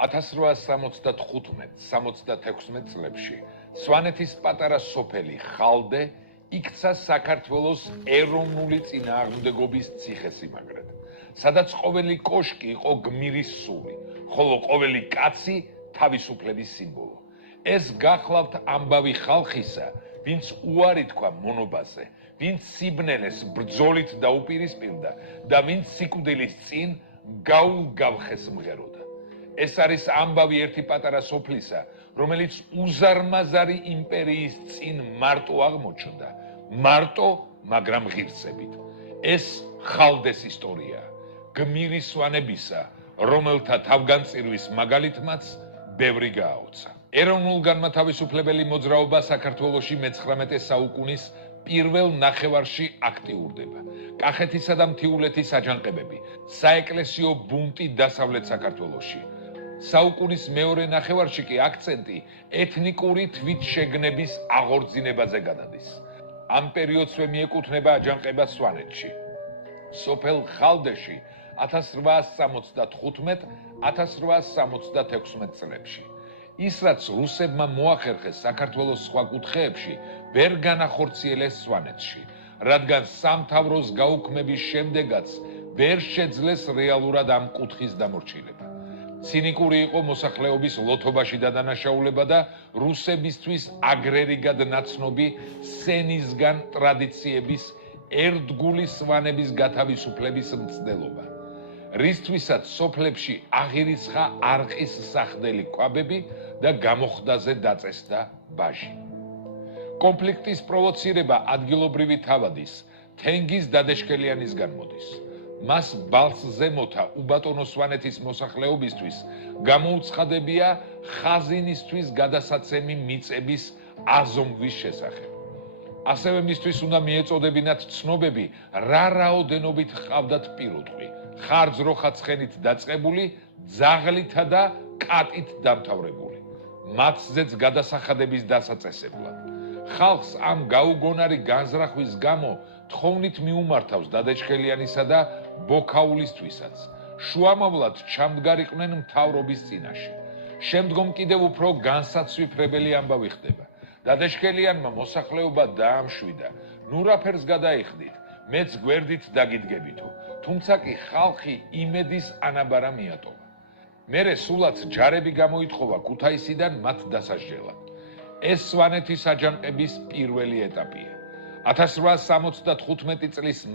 1875-76 წლებში სვანეთის პატარა სოფელი ხალდე იქცა საქართველოს ეროვნული წინააღმდეგობის ციხესიმაგრედ, სადაც ყოველი კოშკი იყო გმირის სული, ხოლო ყოველი კაცი თავისუფლების სიმბოლო. ეს გახლავთ ამბავი ხალხისა, ვინც უარი თქვა მონობაზე, ვინც სიბნელეს ბრძოლით დაუპირისპირდა და ვინც სიკვდილის წინ გაუგავხეს მღეროდა. ეს არის ამბავი ერთი პატარა სოფლისა, რომელიც უზარმაზარი იმპერიის წინ მარტო აღმოჩნდა, მარტო, მაგრამ ღირსებით. ეს ხალდეს ისტორია, გმირის სვანებისა, რომელთა თავგანწირვის მაგალითმაც ბევრი გააოცა. ეროვნულ-განმათავისუფლებელი მოძრაობა საქართველოში მე-19 საუკუნის პირველ ნახევარში აქტიურდება. კახეთისა და მთიულეთის აჯანყებები, საეკლესიო ბუნტი დასავლეთ საქართველოში. საუკუნის მეორე ნახევარში კი აქცენტი ეთნიკური თვითშეგნების აღორძინებაზე გადადის. ამ პერიოდსვე მიეკუთვნება აჯანყება სვანეთში. სოფელ ხალდეში 1875-1876 წლებში. ის, რაც რუსებმა მოახერხეს საქართველოს სხვა კუთხეებში, ვერ განახორციელეს სვანეთში, რადგან სამთავროს გაუქმების შემდეგაც ვერ შეძლეს რეალურად ამ კუთხის დამორჩილება. ცინიკური იყო მოსახლეობის ლოთობაში დადანაშაულება და რუსებისთვის აგრერიგად ნაცნობი სენისგან ტრადიციების ერთგული სვანების გათავისუფლების მცდელობა, რისთვისაც სოფლებში აღირიცხა არყის სახდელი კვაბები და გამოხდაზე დაწესდა ბაჟი. კონფლიქტის პროვოცირება ადგილობრივი თავადის, თენგიზ დადეშქელიანისგან მოდის. მას ბალს ზემოთა უბატონო სვანეთის მოსახლეობისთვის გამოუცხადებია ხაზინისთვის გადასაცემი მიწების აზომვის შესახებ. ასევე მისთვის უნდა მიეწოდებინათ ცნობები, რა რაოდენობით ჰყავდათ პირუტყვი, ხარჯ-როხაცხენით დაწყებული, ძაღლითა და კატით დამთავრებული. მათზეც გადასახადების დასაწესებლად. ხალხს ამ გაუგონარი განზრახვის გამო თხოვნით მიუმართავს დადეშქელიანისა და ბოქაულისთვისაც. შუამავლად ჩამდგარიყვნენ მთავრობის წინაშე. შემდგომ კიდევ უფრო განსაცვიფრებელი ამბავი ხდება. დადეშქელიანმა მოსახლეობა დაამშვიდა, ნუ რაფერს გადაიხდით, მეც გვერდით დაგიდგებითო, თუმცა კი ხალხი იმედის ანაბარა მიატოვა. მერე სულაც ჯარები გამოითხოვა ქუთაისიდან მათ დასასჯელად. ეს სვანეთის აჯანყების პირველი ეტაპია. 1875 წლის